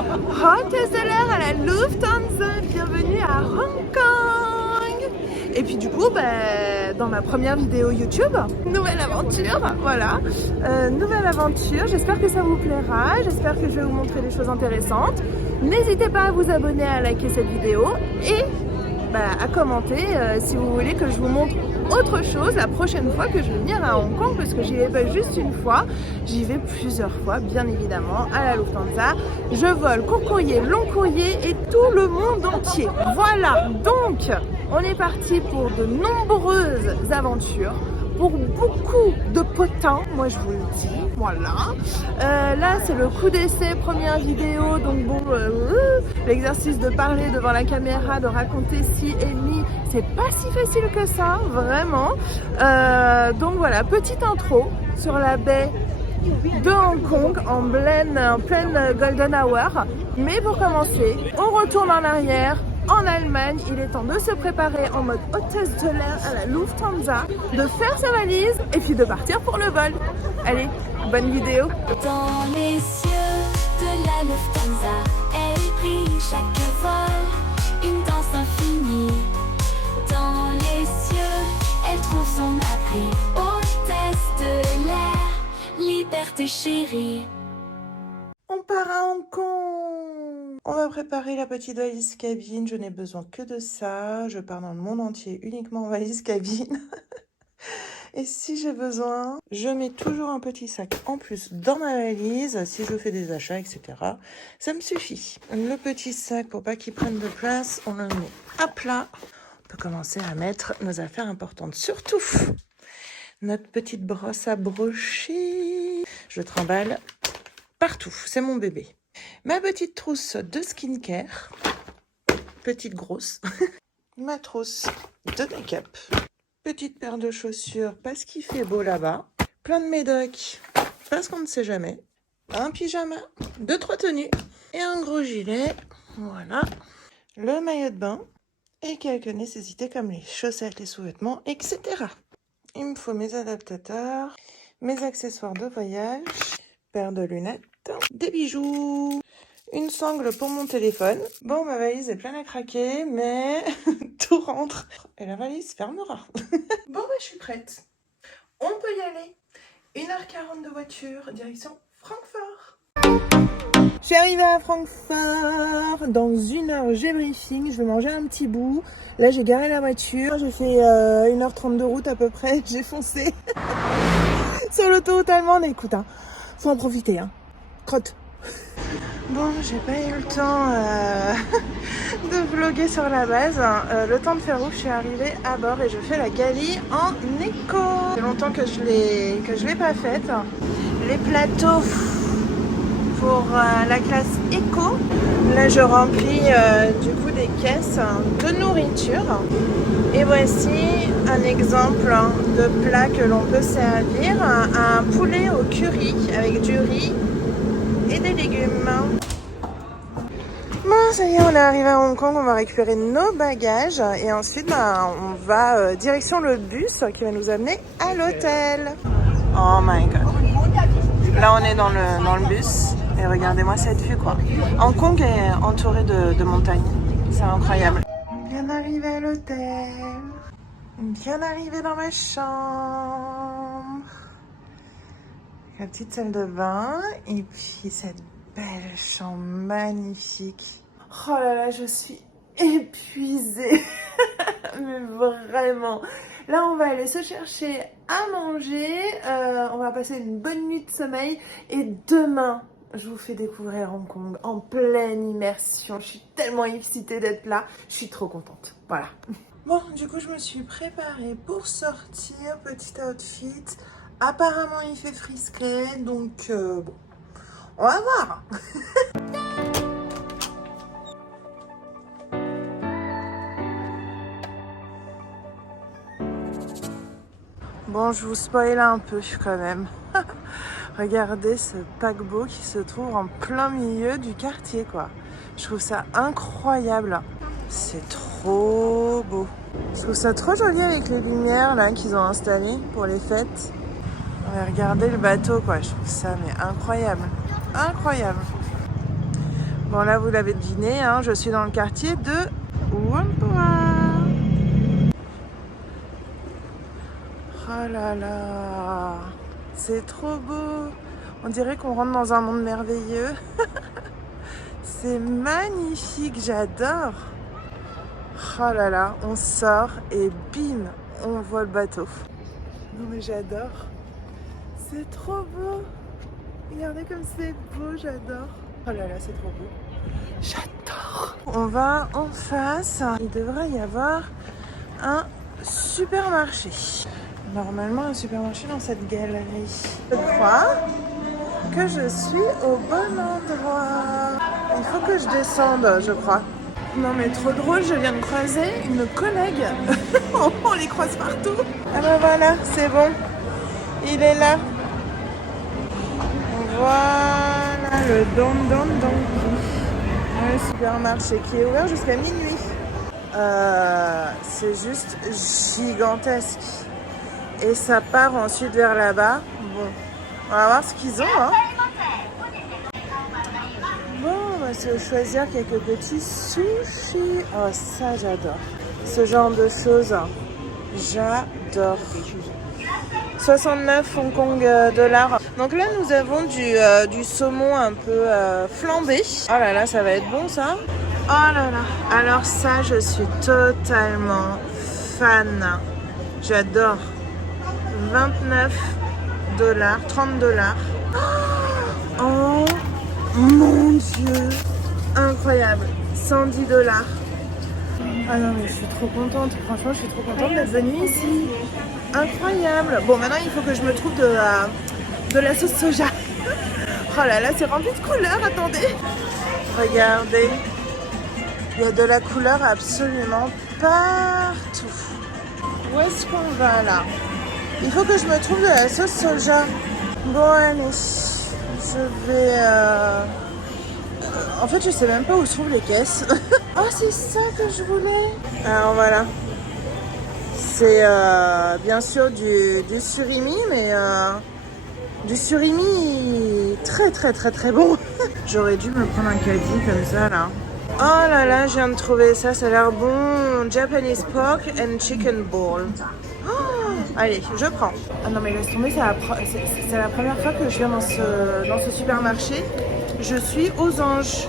Hôtesse de l'air à la Lufthansa, bienvenue à Hong Kong. Et puis du coup, dans ma première vidéo YouTube, nouvelle aventure, voilà. Nouvelle aventure, j'espère que ça vous plaira, j'espère que je vais vous montrer des choses intéressantes. N'hésitez pas à vous abonner, à liker cette vidéo et à commenter si vous voulez que je vous montre autre chose la prochaine fois que je vais venir à Hong Kong, parce que j'y vais pas juste une fois, j'y vais plusieurs fois bien évidemment à la Lufthansa. Je vole court courrier, long courrier et tout le monde entier. Voilà, donc on est parti pour de nombreuses aventures, pour beaucoup de potins, moi je vous le dis, voilà. Là c'est le coup d'essai, première vidéo, donc bon, l'exercice de parler devant la caméra, de raconter ci et mi, c'est pas si facile que ça, vraiment. Donc voilà, petite intro sur la baie de Hong Kong en pleine Golden Hour. Mais pour commencer, on retourne en arrière. En Allemagne, il est temps de se préparer en mode hôtesse de l'air à la Lufthansa, de faire sa valise et puis de partir pour le vol. Allez, bonne vidéo. Dans les cieux de la Lufthansa, elle brille chaque vol, une danse infinie. Dans les cieux, elle trouve son abri, hôtesse de l'air, liberté chérie. On part à Hong Kong. On va préparer la petite valise cabine. Je n'ai besoin que de ça. Je pars dans le monde entier uniquement en valise cabine. Et si j'ai besoin, je mets toujours un petit sac en plus dans ma valise. Si je fais des achats, etc. Ça me suffit. Le petit sac, pour pas qu'il prenne de place, on le met à plat. On peut commencer à mettre nos affaires importantes. Surtout, notre petite brosse à brocher. Je trimballe partout. C'est mon bébé. Ma petite trousse de skincare, petite grosse, ma trousse de make-up, petite paire de chaussures parce qu'il fait beau là-bas, plein de médocs parce qu'on ne sait jamais, un pyjama, 2-3 tenues et un gros gilet, voilà, le maillot de bain et quelques nécessités comme les chaussettes, les sous-vêtements, etc. Il me faut mes adaptateurs, mes accessoires de voyage, paire de lunettes, des bijoux, une sangle pour mon téléphone. Bon, ma valise est pleine à craquer, mais tout rentre. Et la valise fermera. Bon, je suis prête. On peut y aller. 1h40 de voiture, direction Francfort. Je suis arrivée à Francfort. Dans 1 heure, j'ai briefing. Je vais manger un petit bout. Là, j'ai garé la voiture. J'ai fait 1h30 de route à peu près. J'ai foncé sur l'autoroute allemande. Écoute, faut en profiter, crotte. Bon, j'ai pas eu le temps de vlogger sur la base. Le temps de faire ouf, je suis arrivée à bord et je fais la Gali en éco. Ça fait longtemps que je l'ai pas faite. Les plateaux pour la classe éco. Là, je remplis du coup des caisses de nourriture. Et voici un exemple de plat que l'on peut servir. Un poulet au curry avec du riz et des légumes. Bon, ça y est, on est arrivé à Hong Kong, on va récupérer nos bagages et ensuite on va direction le bus qui va nous amener à l'hôtel. Oh my god. Là on est dans le bus et regardez-moi cette vue quoi. Hong Kong est entouré de montagnes, c'est incroyable. Bien arrivé à l'hôtel, bien arrivé dans ma chambre. La petite salle de bain et puis cette belle chambre magnifique. Oh là là, je suis épuisée. Mais vraiment. Là, on va aller se chercher à manger. On va passer une bonne nuit de sommeil. Et demain, je vous fais découvrir Hong Kong en pleine immersion. Je suis tellement excitée d'être là. Je suis trop contente. Voilà. Bon, du coup, je me suis préparée pour sortir. Petit outfit. Apparemment, il fait frisquet, donc bon, on va voir. Bon, je vous spoil un peu quand même. Regardez ce paquebot qui se trouve en plein milieu du quartier, quoi. Je trouve ça incroyable. C'est trop beau. Je trouve ça trop joli avec les lumières là qu'ils ont installées pour les fêtes. Regardez le bateau quoi, je trouve ça mais incroyable, incroyable. Bon là vous l'avez deviné, hein, je suis dans le quartier de Whampoa. Oh là là, c'est trop beau. On dirait qu'on rentre dans un monde merveilleux. C'est magnifique, j'adore. Oh là là, on sort et bim, on voit le bateau. Non mais j'adore. C'est trop beau. Regardez comme c'est beau, j'adore. Oh là là, c'est trop beau. J'adore. On va en face. Il devrait y avoir un supermarché. Normalement, un supermarché dans cette galerie. Je crois que je suis au bon endroit. Il faut que je descende, je crois. Non mais trop drôle, je viens de croiser une collègue. On les croise partout. Ah ben voilà, c'est bon. Il est là. Voilà le Don. Le supermarché qui est ouvert jusqu'à minuit. C'est juste gigantesque. Et ça part ensuite vers là-bas. Bon, on va voir ce qu'ils ont. Hein. Bon, on va se choisir quelques petits sushis. Oh, ça, j'adore. Ce genre de choses, j'adore. 69 Hong Kong dollars. Donc là, nous avons du saumon un peu flambé. Oh là là, ça va être bon, ça. Oh là là. Alors ça, je suis totalement fan. J'adore. 29 $, 30 $. Oh mon Dieu, incroyable, 110 $. Ah non mais je suis trop contente, franchement je suis trop contente d'être venue ici. Incroyable. Bon maintenant il faut que je me trouve de la sauce soja. Oh là là, c'est rempli de couleurs, attendez. Regardez, il y a de la couleur absolument partout. Où est-ce qu'on va là? Il faut que je me trouve de la sauce soja. Bon allez, je vais... En fait je sais même pas où se trouvent les caisses. Oh c'est ça que je voulais. Alors voilà. C'est bien sûr du surimi, mais du surimi très bon. J'aurais dû me prendre un caddie comme ça là. Oh là là, je viens de trouver ça, ça a l'air bon. Japanese pork and chicken ball. Oh, allez, je prends. Ah non mais laisse tomber, c'est la première fois que je viens dans ce supermarché. Je suis aux anges.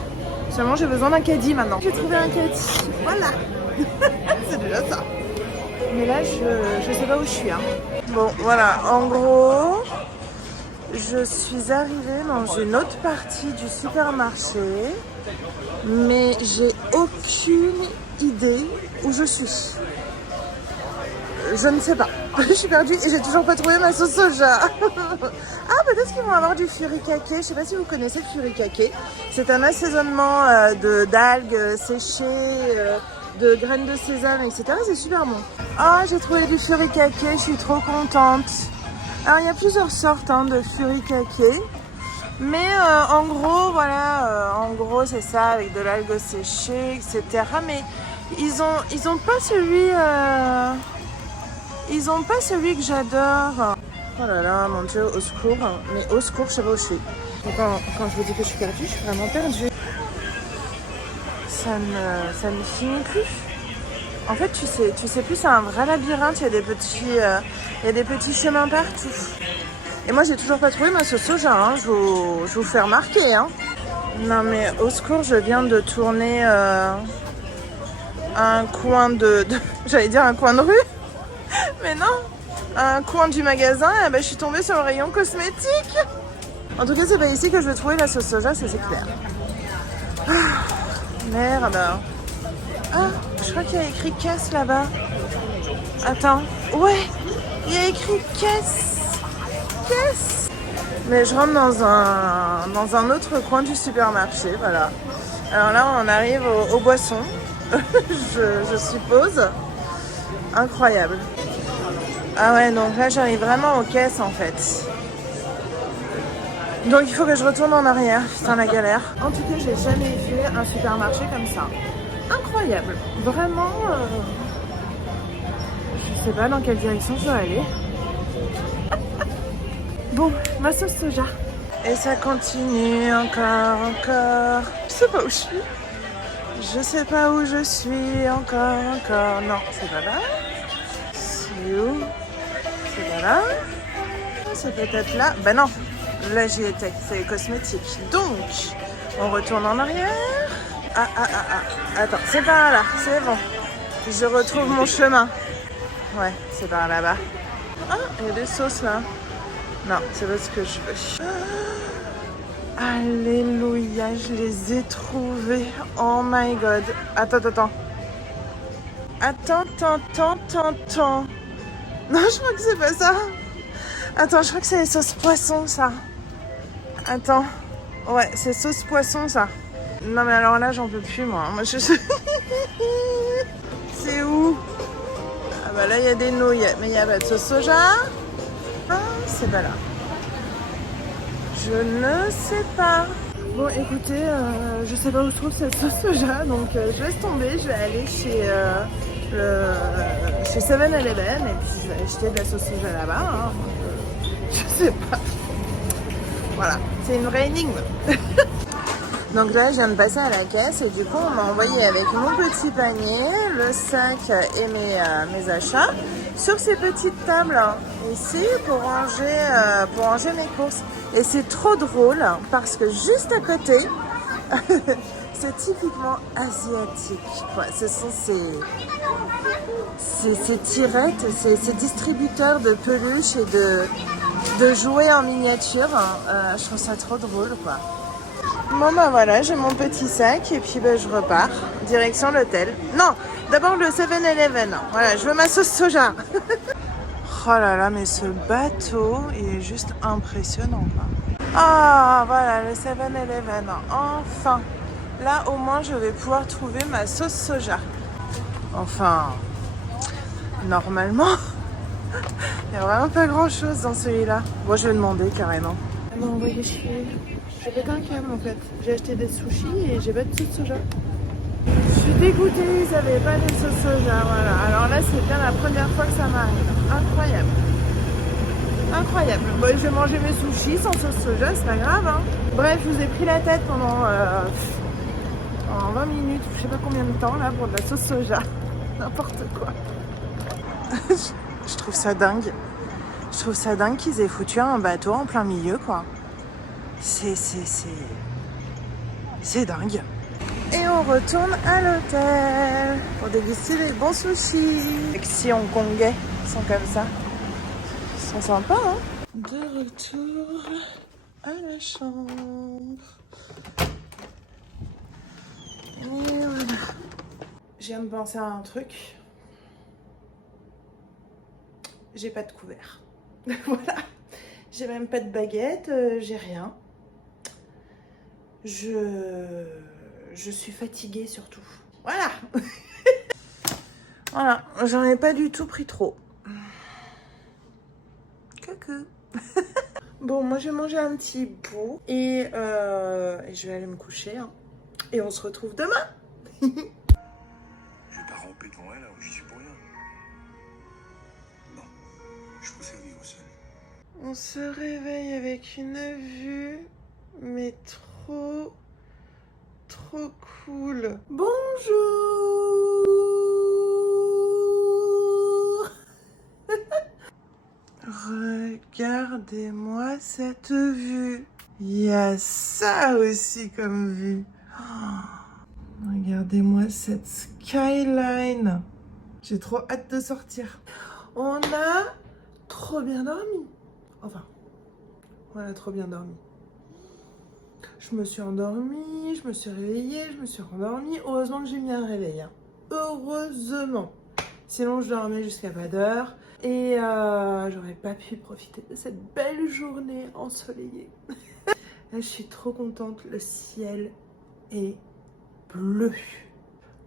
Seulement j'ai besoin d'un caddie maintenant. J'ai trouvé un caddie. Voilà. C'est déjà ça. Mais là je sais pas où je suis. Hein. Bon voilà, en gros, je suis arrivée dans une autre partie du supermarché. Mais j'ai aucune idée où je suis. Je ne sais pas. Je suis perdue et j'ai toujours pas trouvé ma sauce soja. Ah, peut-être qu'ils vont avoir du furikake. Je sais pas si vous connaissez le furikake. C'est un assaisonnement d'algues séchées, de graines de sésame, etc. C'est super bon. Ah, j'ai trouvé du furikake. Je suis trop contente. Alors, il y a plusieurs sortes de furikake. Mais en gros, voilà, en gros c'est ça, avec de l'algue séchée, etc. Mais ils ont pas celui, que j'adore. Oh là là, mon Dieu, au secours. Mais au secours, je sais pas où je suis. Donc, quand je vous dis que je suis perdue, je suis vraiment perdue. Ça ne finit plus. En fait, tu sais plus, c'est un vrai labyrinthe. Il y a des petits chemins partout. Et moi j'ai toujours pas trouvé ma sauce soja, hein. Je vous fais remarquer. Hein. Non mais au secours, je viens de tourner un coin j'allais dire un coin de rue, mais non, un coin du magasin, et ben, je suis tombée sur le rayon cosmétique. En tout cas c'est pas ici que je vais trouver la sauce soja, c'est clair. Ah, merde. Ah, je crois qu'il y a écrit caisse là-bas. Attends, ouais, il y a écrit caisse. Mais je rentre dans un autre coin du supermarché, voilà. Alors là, on arrive aux boissons, je suppose. Incroyable. Ah ouais, donc là, j'arrive vraiment aux caisses, en fait. Donc il faut que je retourne en arrière. Putain, la galère. En tout cas, j'ai jamais vu un supermarché comme ça. Incroyable. Vraiment, je sais pas dans quelle direction je dois aller. Bon, ma sauce soja. Et ça continue encore. Je sais pas où je suis. Je sais pas où je suis encore. Non, c'est pas là. C'est où? C'est pas là. C'est peut-être là. Ben non, là j'y étais. C'est les cosmétiques. Donc, on retourne en arrière. Ah. Attends, c'est par là. C'est bon. Je retrouve mon chemin. Ouais, c'est par là-bas. Ah, il y a des sauces là. Non, c'est pas ce que je veux. Alléluia, je les ai trouvés. Oh my god. Attends. Attends. Non, je crois que c'est pas ça. Attends, je crois que c'est les sauces poisson, ça. Attends. Ouais, c'est sauce poisson, ça. Non, mais alors là, j'en peux plus, moi. C'est où? Ah bah là, il y a des nouilles, mais il n'y a pas de sauce soja. Ah, c'est pas là. Je ne sais pas. Bon, écoutez, je sais pas où se trouve cette sauce soja, donc je laisse tomber. Je vais aller chez 7-Eleven et puis je vais acheter de la sauce soja là-bas. Hein. Je sais pas. Voilà, c'est une vraie énigme. Donc là, je viens de passer à la caisse et du coup, on m'a envoyé avec mon petit panier, le sac et mes achats sur ces petites tables ici pour ranger mes courses. Et c'est trop drôle parce que juste à côté, c'est typiquement asiatique. Quoi. Ce sont ces tirettes, ces distributeurs de peluches et de jouets en miniature. Je trouve ça trop drôle, quoi. Bon bah voilà, j'ai mon petit sac et puis bah, je repars, direction l'hôtel. Non, d'abord le 7-Eleven. Voilà, je veux ma sauce soja. Oh là là, mais ce bateau, il est juste impressionnant, quoi. Ah, voilà, le 7-Eleven. Enfin, là au moins je vais pouvoir trouver ma sauce soja. Enfin, normalement, il n'y a vraiment pas grand chose dans celui-là. Moi je vais demander carrément. Elle m'a envoyé chier. J'ai pété un câble en fait. J'ai acheté des sushis et j'ai pas de sauce soja. Je suis dégoûtée, ils avaient pas de sauce soja, voilà. Alors là, c'est bien la première fois que ça m'arrive. Incroyable. Bon, je vais manger mes sushis sans sauce soja, c'est pas grave. Hein. Bref, je vous ai pris la tête pendant 20 minutes, je sais pas combien de temps là, pour de la sauce soja. N'importe quoi. Je trouve ça dingue. Je trouve ça dingue qu'ils aient foutu un bateau en plein milieu, quoi. C'est dingue. Et on retourne à l'hôtel pour déguster les bons sushis. Si hongkongais sont comme ça. Ils sont sympas, hein. De retour à la chambre. Et voilà. Je viens de penser à un truc. J'ai pas de couvert. Voilà. J'ai même pas de baguette, j'ai rien. Je suis fatiguée surtout. Voilà. Voilà, j'en ai pas du tout pris trop. Coucou. Bon, moi je vais manger un petit bout et je vais aller me coucher. Hein. Et on se retrouve demain. Je vais pas ramper devant elle, alors j'y suis pour rien. Non, je préfère vivre seul. On se réveille avec une vue, mais trop cool. Bonjour. Regardez-moi cette vue. Il y a ça aussi comme vue. Oh, regardez-moi cette skyline. J'ai trop hâte de sortir. On a trop bien dormi. Enfin, on a trop bien dormi. Je me suis endormie, je me suis réveillée, je me suis rendormie. Heureusement que j'ai mis un réveil. Hein. Heureusement. Sinon, je dormais jusqu'à pas d'heure. Et j'aurais pas pu profiter de cette belle journée ensoleillée. Là, je suis trop contente. Le ciel est bleu.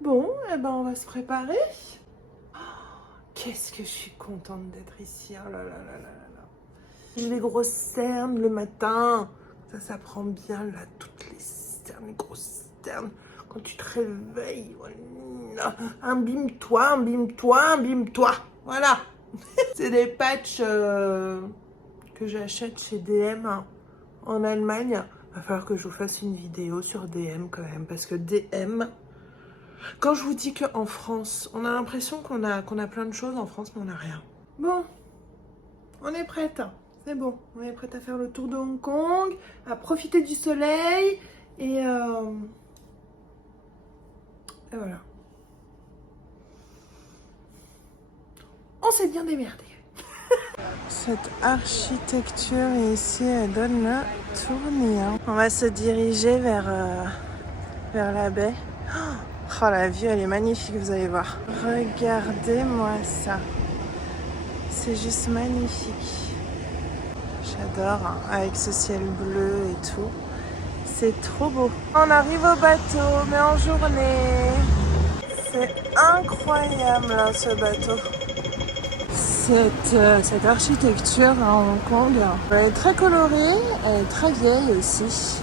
Bon, eh ben, on va se préparer. Oh, qu'est-ce que je suis contente d'être ici. Oh là là là là là. J'ai les grosses cernes le matin. Ça prend bien là, toutes les cernes, les grosses cernes. Quand tu te réveilles, imbime-toi. Voilà. C'est des patchs que j'achète chez DM en Allemagne. Va falloir que je vous fasse une vidéo sur DM quand même, parce que DM, quand je vous dis qu'en France, on a l'impression qu'on a plein de choses en France, mais on n'a rien. Bon, on est prête, c'est bon, on est prête à faire le tour de Hong Kong, à profiter du soleil, et voilà. On s'est bien démerdé. Cette architecture ici, elle donne le tournis. On va se diriger vers la baie. Oh, la vue, elle est magnifique, vous allez voir. Regardez-moi ça. C'est juste magnifique. J'adore, hein, avec ce ciel bleu et tout. C'est trop beau. On arrive au bateau, mais en journée. C'est incroyable, là, ce bateau. Cette architecture à Hong Kong, elle est très colorée, elle est très vieille aussi.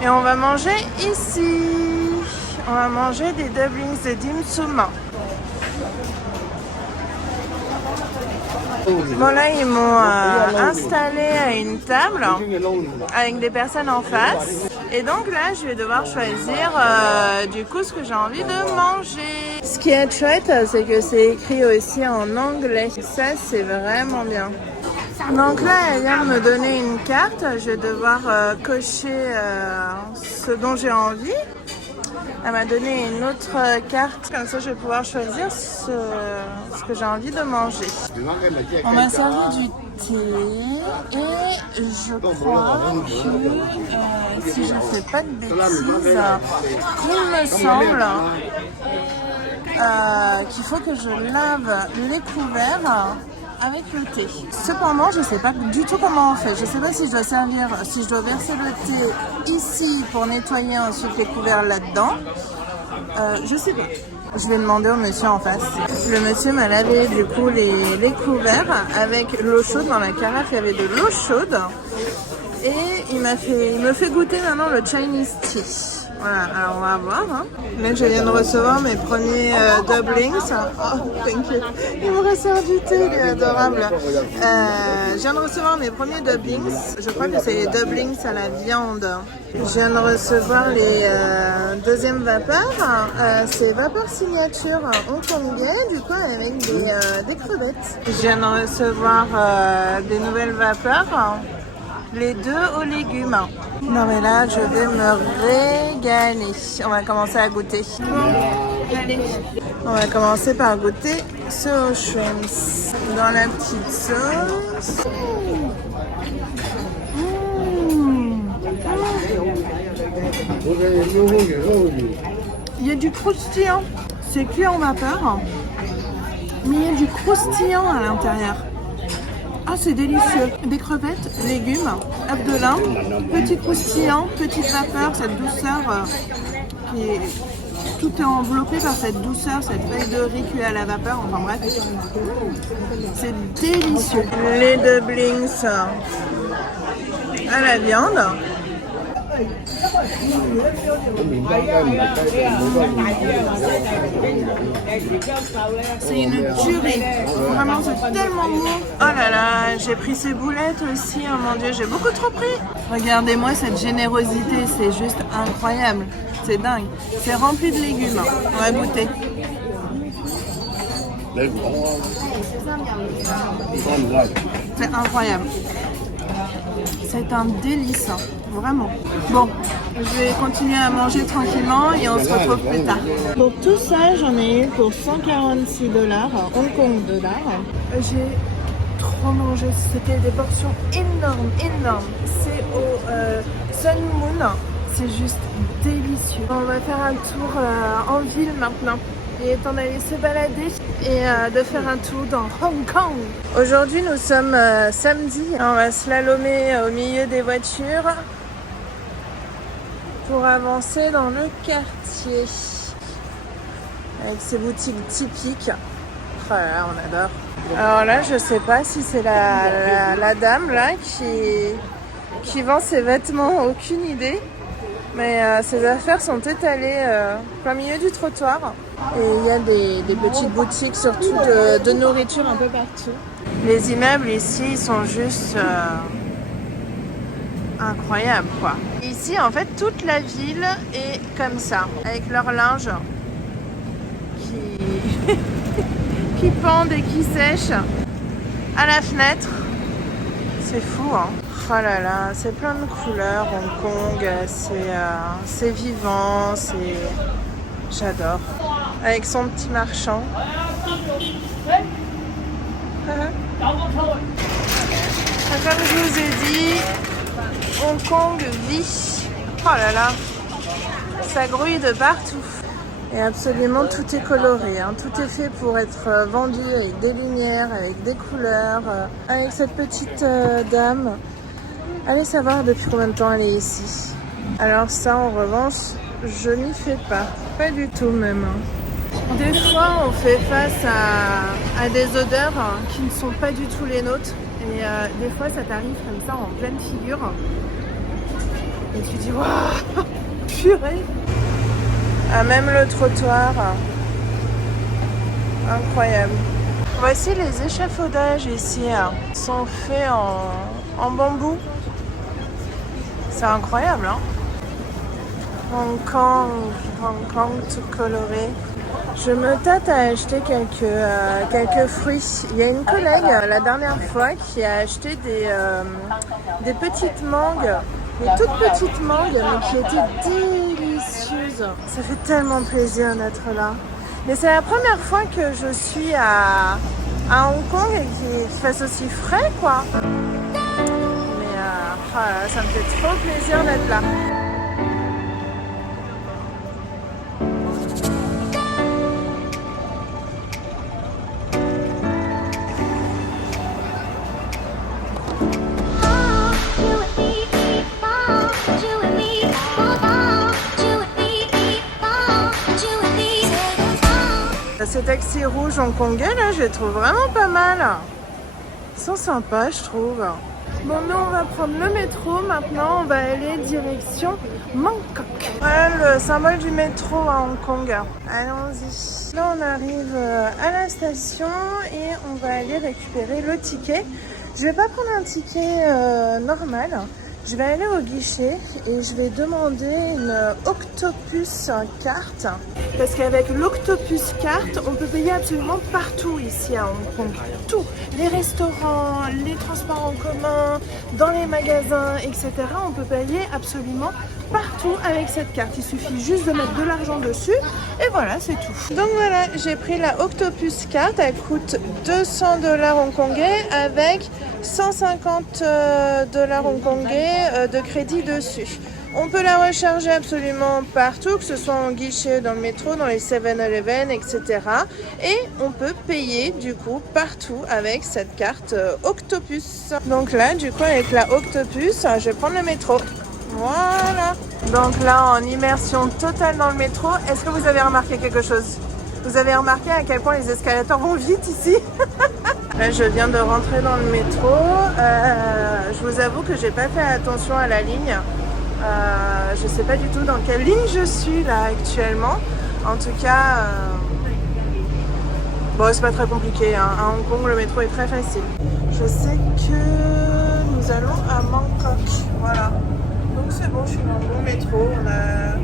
Et on va manger ici. On va manger des dumplings de dim sum. Bon là, ils m'ont installé à une table avec des personnes en face. Et donc là, je vais devoir choisir du coup ce que j'ai envie de manger. Ce qui est chouette, c'est que c'est écrit aussi en anglais. Ça, c'est vraiment bien. Donc là, elle vient de me donner une carte. Je vais devoir cocher ce dont j'ai envie. Elle m'a donné une autre carte, comme ça je vais pouvoir choisir ce que j'ai envie de manger. On m'a servi du thé et je crois que, si je ne fais pas de bêtises, il me semble qu'il faut que je lave les couverts avec le thé. Cependant, je ne sais pas du tout comment on fait. Je ne sais pas si je dois verser le thé ici pour nettoyer ensuite les couverts là-dedans. Je sais pas. Je vais demander au monsieur en face. Le monsieur m'a lavé du coup les couverts avec l'eau chaude. Dans la carafe, il y avait de l'eau chaude. Et il me fait goûter maintenant le Chinese tea. Voilà, alors on va voir. Hein. Là, je viens de recevoir mes premiers dumplings. Oh, thank you. Il me ressort du thé, il est adorable. Je viens de recevoir mes premiers dumplings. Je crois que c'est les dumplings à la viande. Je viens de recevoir les deuxièmes vapeurs. C'est vapeur signature hongkongais, du coup, avec des crevettes. Je viens de recevoir des nouvelles vapeurs. Les deux aux légumes. Non mais là, je vais me régaler. On va commencer à goûter. Allez. On va commencer par goûter ce aux shrimps. Dans la petite sauce. Il y a du croustillant. C'est cuit en vapeur. Mais il y a du croustillant à l'intérieur. Ah, c'est délicieux. Des crevettes, légumes, œufs de lin, petit croustillant, petite vapeur, cette douceur tout est enveloppé par cette douceur, cette feuille de riz cuite à la vapeur. Enfin bref, c'est délicieux. Les dumplings à la viande. C'est une tuerie. Vraiment, c'est tellement bon. Oh là là, j'ai pris ces boulettes aussi. Oh mon Dieu, j'ai beaucoup trop pris. Regardez-moi cette générosité, c'est juste incroyable. C'est dingue. C'est rempli de légumes. On va goûter. C'est incroyable. C'est un délice, vraiment. Bon, je vais continuer à manger tranquillement et on se retrouve plus tard. Pour tout ça, j'en ai eu pour $146, Hong Kong dollars. J'ai trop mangé, c'était des portions énormes. C'est au Sun Moon, c'est juste délicieux. On va faire un tour en ville maintenant. Il est temps d'aller se balader et de faire un tour dans Hong Kong. Aujourd'hui, nous sommes samedi. On va slalomer au milieu des voitures pour avancer dans le quartier. Avec ses boutiques typiques. Oh là là, on adore. Alors là, je sais pas si c'est la dame là qui vend ses vêtements, aucune idée. Mais ses affaires sont étalées plein milieu du trottoir. Et il y a des petites boutiques, surtout de nourriture un peu partout. Les immeubles ici, ils sont juste incroyable quoi. Ici en fait toute la ville est comme ça, avec leur linge qui, qui pendent et qui sèchent à la fenêtre. C'est fou hein. Oh là là, c'est plein de couleurs Hong Kong, c'est vivant, j'adore. Avec son petit marchand. Comme je vous ai dit, Hong Kong vit. Oh là là, ça grouille de partout. Et absolument tout est coloré, hein. Tout est fait pour être vendu avec des lumières, avec des couleurs, avec cette petite dame. Allez savoir depuis combien de temps elle est ici. Alors ça en revanche, je n'y fais pas du tout même. Des fois on fait face à des odeurs qui ne sont pas du tout les nôtres. Et des fois ça t'arrive comme ça en pleine figure. Et tu dis waouh, purée. Ah, même le trottoir. Incroyable. Voici les échafaudages ici. Sont faits en bambou. C'est incroyable hein. Hong Kong tout coloré. Je me tâte à acheter quelques fruits. Il y a une collègue la dernière fois qui a acheté des petites mangues, des toutes petites mangues, mais qui étaient délicieuses. Ça fait tellement plaisir d'être là. Mais c'est la première fois que je suis à Hong Kong et qu'il fasse aussi frais quoi. Mais voilà, ça me fait trop plaisir d'être là. Ces taxis rouges hongkongais là, je les trouve vraiment pas mal. Ils sont sympas, je trouve. Bon, nous on va prendre le métro. Maintenant, on va aller direction Bangkok. Voilà le symbole du métro à Hong Kong. Allons-y. Là, on arrive à la station et on va aller récupérer le ticket. Je vais pas prendre un ticket normal. Je vais aller au guichet et je vais demander une Octopus carte. Parce qu'avec l'Octopus carte, on peut payer absolument partout ici à Hong Kong. Tout. Les restaurants, les transports en commun, dans les magasins, etc. On peut payer absolument partout avec cette carte. Il suffit juste de mettre de l'argent dessus et voilà, c'est tout. Donc voilà, j'ai pris la Octopus carte. Elle coûte 200 $ hongkongais avec 150 $ hongkongais de crédit dessus. On peut la recharger absolument partout, que ce soit en guichet, dans le métro, dans les 7-Eleven, etc. Et on peut payer du coup partout avec cette carte Octopus. Donc là, du coup, avec la Octopus, je vais prendre le métro. Voilà. Donc là, en immersion totale dans le métro, est-ce que vous avez remarqué quelque chose? Vous avez remarqué à quel point les escalators vont vite ici? Là, je viens de rentrer dans le métro. Je vous avoue que j'ai pas fait attention à la ligne. Je sais pas du tout dans quelle ligne je suis là actuellement. En tout cas, bon, c'est pas très compliqué. Hein. À Hong Kong, le métro est très facile. Je sais que nous allons à Bangkok. Voilà. Donc c'est bon, je suis dans le bon métro. On a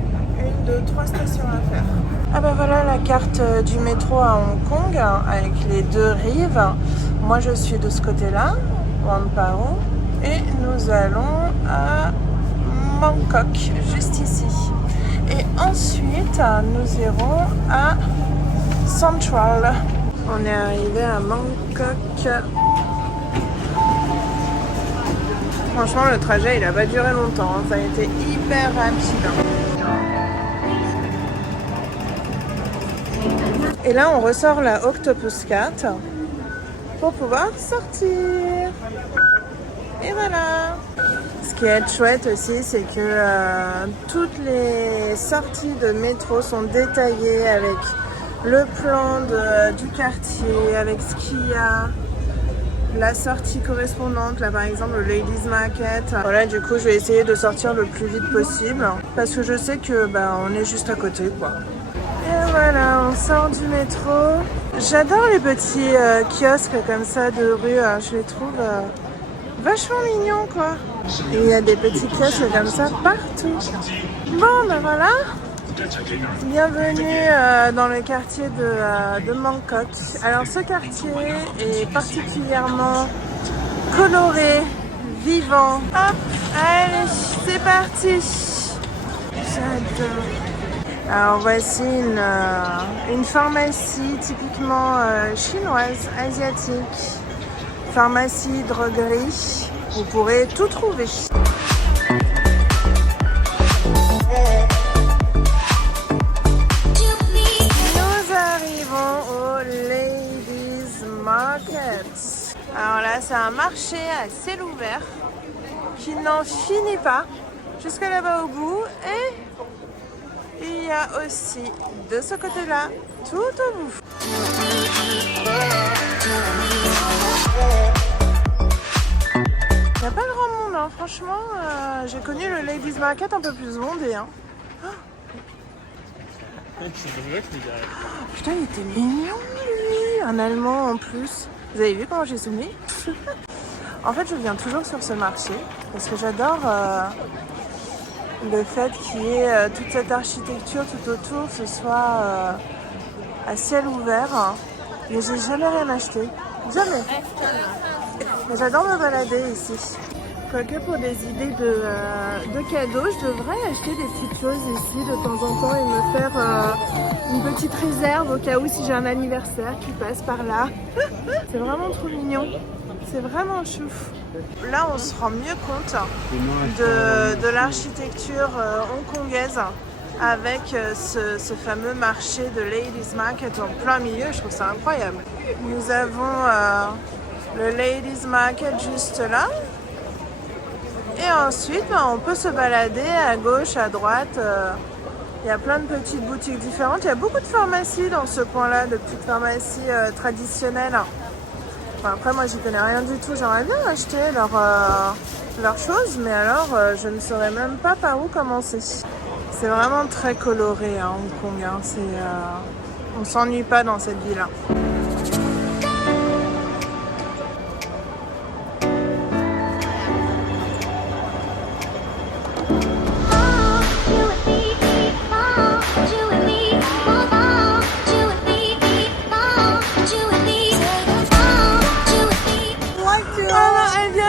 1, 2, 3 stations à faire. Ah bah voilà la carte du métro à Hong Kong avec les deux rives. Moi je suis de ce côté-là, Wan Pao, et nous allons à Bangkok, juste ici. Et ensuite nous irons à Central. On est arrivé à Bangkok. Franchement le trajet il a pas duré longtemps, hein. Ça a été hyper rapide. Et là, on ressort la Octopus carte pour pouvoir sortir. Et voilà. Ce qui est chouette aussi, c'est que toutes les sorties de métro sont détaillées avec le plan du quartier, avec ce qu'il y a, la sortie correspondante. Là, par exemple, le Ladies Market. Voilà, du coup, je vais essayer de sortir le plus vite possible parce que je sais que on est juste à côté, quoi. Et voilà, on sort du métro. J'adore les petits kiosques comme ça de rue. Je les trouve vachement mignons, quoi. Et il y a des petits kiosques comme ça partout. Bon, ben voilà. Bienvenue dans le quartier de Bangkok. Alors ce quartier est particulièrement coloré, vivant. Hop, allez, c'est parti. J'adore. Alors voici une pharmacie typiquement chinoise, asiatique. Pharmacie, droguerie, vous pourrez tout trouver. Nous arrivons au Ladies Market. Alors là, c'est un marché à ciel ouvert qui n'en finit pas jusque là-bas au bout. Et il y a aussi de ce côté-là, tout au bout. Il n'y a pas grand monde, hein. Franchement, j'ai connu le Ladies Market un peu plus bondé. Hein. Putain, il était mignon, lui. Un Allemand en plus. Vous avez vu comment j'ai zoomé? En fait, je viens toujours sur ce marché parce que j'adore le fait qu'il y ait toute cette architecture tout autour, que ce soit à ciel ouvert. Mais j'ai jamais rien acheté. Jamais. Mais j'adore me balader ici. Quoique pour des idées de cadeaux, je devrais acheter des petites choses ici de temps en temps et me faire une petite réserve au cas où si j'ai un anniversaire qui passe par là. C'est vraiment trop mignon. C'est vraiment chouf. Là, on se rend mieux compte de l'architecture hongkongaise avec ce fameux marché de Ladies Market en plein milieu. Je trouve ça incroyable. Nous avons le Ladies Market juste là. Et ensuite, on peut se balader à gauche, à droite. Il y a plein de petites boutiques différentes. Il y a beaucoup de pharmacies dans ce coin-là, de petites pharmacies traditionnelles. Enfin, après, moi, j'y connais rien du tout. J'aimerais bien acheter leurs choses, mais alors, je ne saurais même pas par où commencer. C'est vraiment très coloré, hein, Hong Kong. Hein. On s'ennuie pas dans cette ville.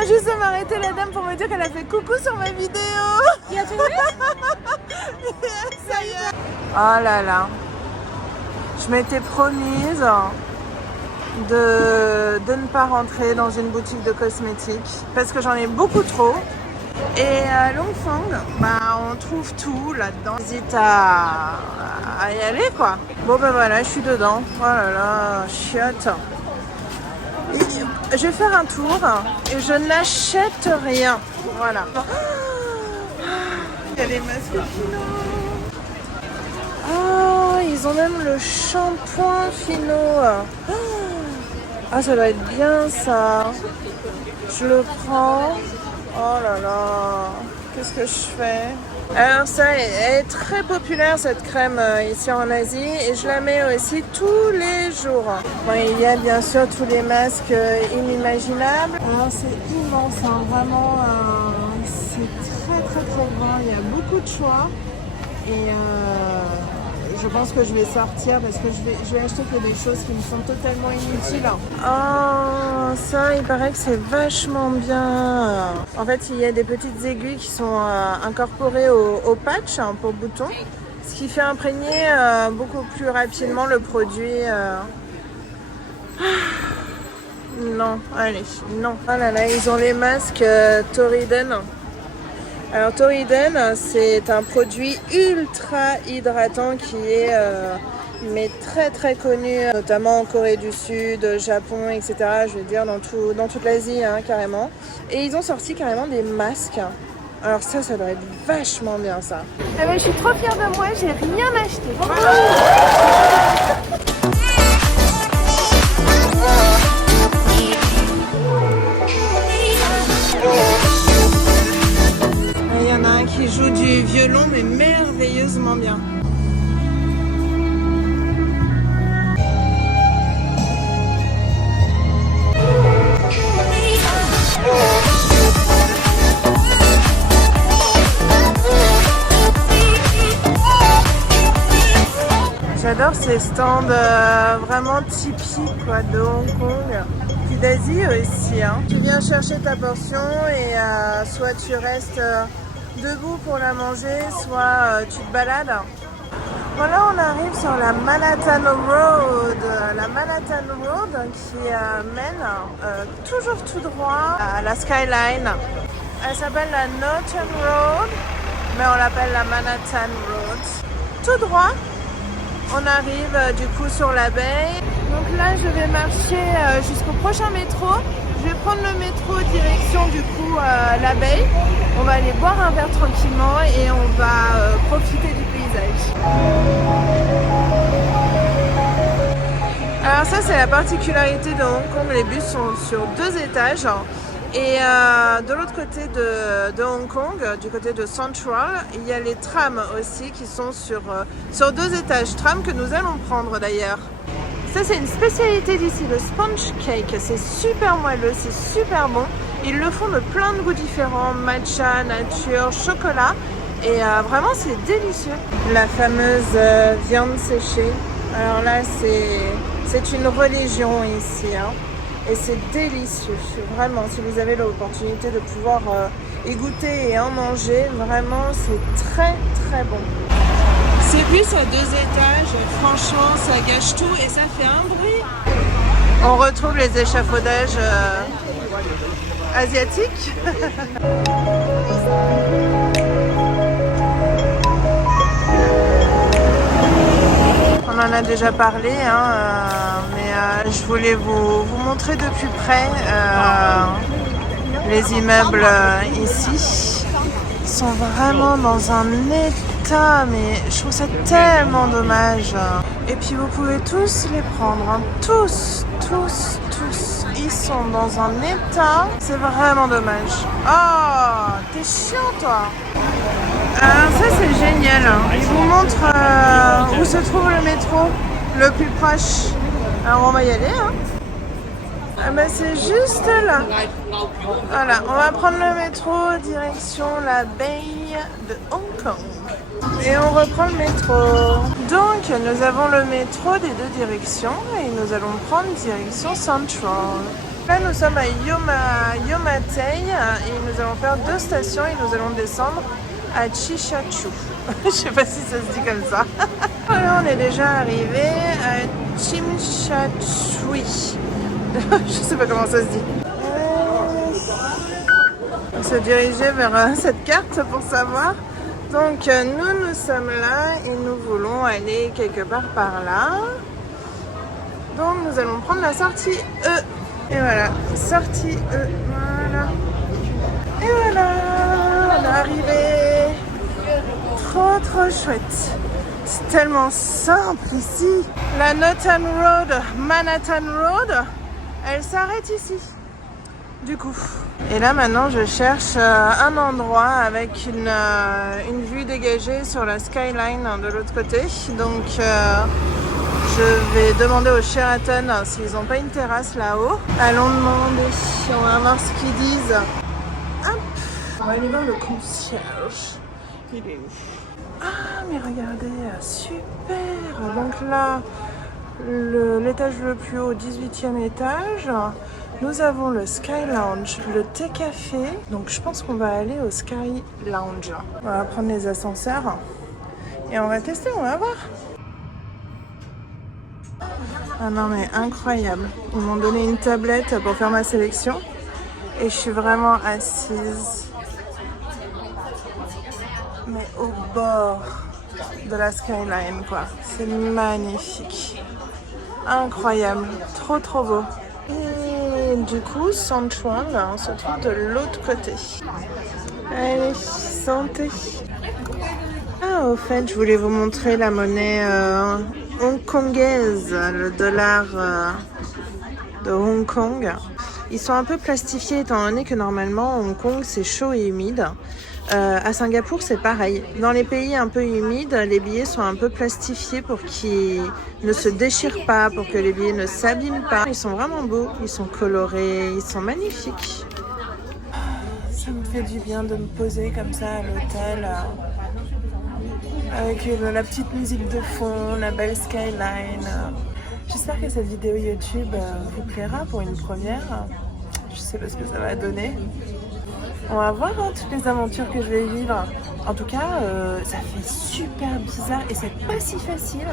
Juste de m'arrêter la dame pour me dire qu'elle a fait coucou sur ma vidéo. Ça y est. Oh là là. Je m'étais promise de ne pas rentrer dans une boutique de cosmétiques parce que j'en ai beaucoup trop. Et à Longfang, on trouve tout là-dedans. J'hésite à y aller quoi. Bon ben voilà, je suis dedans. Oh là là, chiotte. Je vais faire un tour et je n'achète rien. Voilà. Il y a les masques finaux. Oh, ils ont même le shampoing finaux. Ah, ça doit être bien ça. Je le prends. Oh là là. Qu'est-ce que je fais? Alors ça, elle est très populaire cette crème ici en Asie et je la mets aussi tous les jours. Bon, il y a bien sûr tous les masques inimaginables. C'est immense, hein, vraiment, c'est très très très grand. Il y a beaucoup de choix et je pense que je vais sortir parce que je vais acheter que des choses qui me sont totalement inutiles. Oh, ça, il paraît que c'est vachement bien. En fait, il y a des petites aiguilles qui sont incorporées au patch pour boutons, ce qui fait imprégner beaucoup plus rapidement le produit. Non, allez, non. Oh là là, ils ont les masques Toriden. Alors Toriden, c'est un produit ultra hydratant qui est mais très très connu, notamment en Corée du Sud, Japon, etc. Je veux dire dans toute l'Asie, hein, carrément. Et ils ont sorti carrément des masques. Alors ça doit être vachement bien ça. Ah ben, je suis trop fière de moi, j'ai rien acheté. Il y en a un qui joue du violon mais merveilleusement bien. J'adore ces stands vraiment typiques quoi, de Hong Kong, puis d'Asie aussi. Hein. Tu viens chercher ta portion et soit tu restes debout pour la manger, soit tu te balades. Voilà, on arrive sur la Manhattan Road. La Manhattan Road qui mène toujours tout droit à la Skyline. Elle s'appelle la Northern Road, mais on l'appelle la Manhattan Road. Tout droit, on arrive du coup sur la baie. Donc là, je vais marcher jusqu'au prochain métro. Je vais prendre le métro direction du coup la baie. On va aller boire un verre tranquillement et on va profiter du paysage. Alors ça, c'est la particularité de Hong Kong. Les bus sont sur 2 étages. Et de l'autre côté de Hong Kong, du côté de Central, il y a les trams aussi qui sont sur 2 étages. Trams que nous allons prendre d'ailleurs. Ça, c'est une spécialité d'ici, le sponge cake. C'est super moelleux, c'est super bon. Ils le font de plein de goûts différents, matcha, nature, chocolat. Et vraiment, c'est délicieux. La fameuse viande séchée. Alors là, c'est une religion ici. Hein. Et c'est délicieux, vraiment. Si vous avez l'opportunité de pouvoir y goûter et en manger, vraiment, c'est très, très bon. Ces bus à 2 étages, franchement, ça gâche tout et ça fait un bruit. On retrouve les échafaudages asiatiques. On en a déjà parlé, hein, mais je voulais vous montrer de plus près les immeubles ici. Ils sont vraiment dans un état, mais je trouve ça tellement dommage. Et puis vous pouvez tous les prendre, hein. Tous. Ils sont dans un état, c'est vraiment dommage. Oh, t'es chiant toi. Alors ça c'est génial. Il vous montre où se trouve le métro le plus proche. Alors on va y aller. Hein. Ah bah c'est juste là. Voilà, on va prendre le métro direction la baie de Hong Kong. Et on reprend le métro. Donc nous avons le métro des 2 directions et nous allons prendre direction Central. Là nous sommes à Yau Ma Tei et nous allons faire 2 stations et nous allons descendre à Tsim Sha Tsui. Je sais pas si ça se dit comme ça. Voilà, on est déjà arrivé à Tsim Sha Tsui. Je sais pas comment ça se dit. On se dirigeait vers cette carte pour savoir. Donc nous sommes là et nous voulons aller quelque part par là. Donc nous allons prendre la sortie E. Et voilà, sortie E. Voilà. Et voilà, on est arrivé. Trop chouette. C'est tellement simple ici. La Northern Road, Manhattan Road, elle s'arrête ici. Du coup. Et là maintenant je cherche un endroit avec une vue dégagée sur la skyline de l'autre côté. Donc je vais demander au Sheraton s'ils n'ont pas une terrasse là-haut. Allons demander, on va voir ce qu'ils disent. Hop. On va aller voir le concierge. Il est où? Ah mais regardez, super. Donc là, l'étage le plus haut, 18e étage. Nous avons le Sky Lounge, le thé café. Donc je pense qu'on va aller au Sky Lounge. On va prendre les ascenseurs et on va tester, on va voir. Ah non mais incroyable. Ils m'ont donné une tablette pour faire ma sélection et je suis vraiment assise. Mais au bord de la skyline quoi. C'est magnifique. Incroyable. Trop beau. Et du coup, Central, on se trouve de l'autre côté. Allez, santé. Ah, au fait, je voulais vous montrer la monnaie hongkongaise, le dollar de Hong Kong. Ils sont un peu plastifiés étant donné que normalement, Hong Kong, c'est chaud et humide. À Singapour, c'est pareil. Dans les pays un peu humides, les billets sont un peu plastifiés pour qu'ils ne se déchirent pas, pour que les billets ne s'abîment pas. Ils sont vraiment beaux, ils sont colorés, ils sont magnifiques. Ça me fait du bien de me poser comme ça à l'hôtel. avec la petite musique de fond, la belle skyline. J'espère que cette vidéo YouTube vous plaira pour une première. Je sais pas ce que ça va donner. On va voir toutes les aventures que je vais vivre. En tout cas, ça fait super bizarre et c'est pas si facile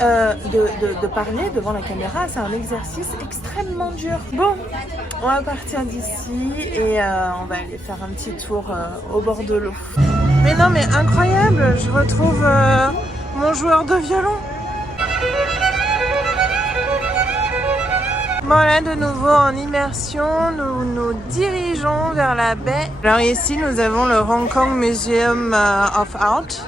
de parler devant la caméra. C'est un exercice extrêmement dur. Bon, on va partir d'ici et on va aller faire un petit tour au bord de l'eau. Mais non, mais incroyable, je retrouve mon joueur de violon. Bon, là de nouveau en immersion, nous nous dirigeons vers la baie. Alors ici nous avons le Hong Kong Museum of Art.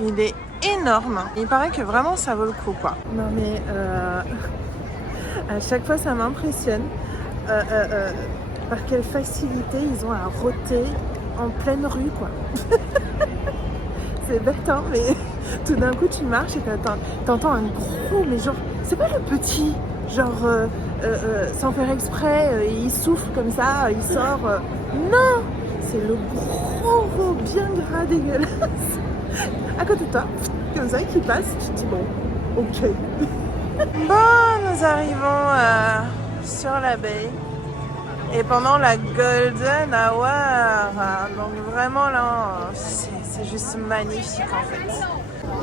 Il est énorme. Il paraît que vraiment ça vaut le coup quoi. Non mais à chaque fois ça m'impressionne par quelle facilité ils ont à rôter en pleine rue quoi. C'est bête hein, mais tout d'un coup tu marches et t'entends un gros, mais genre c'est pas le petit. Genre, sans faire exprès, il souffle comme ça, il sort. Non, c'est le gros bien gras dégueulasse à côté de toi, comme ça, qui passe. Tu te dis bon, ok. Bon, nous arrivons sur la baie et pendant la Golden Hour, donc vraiment là, c'est juste magnifique en fait.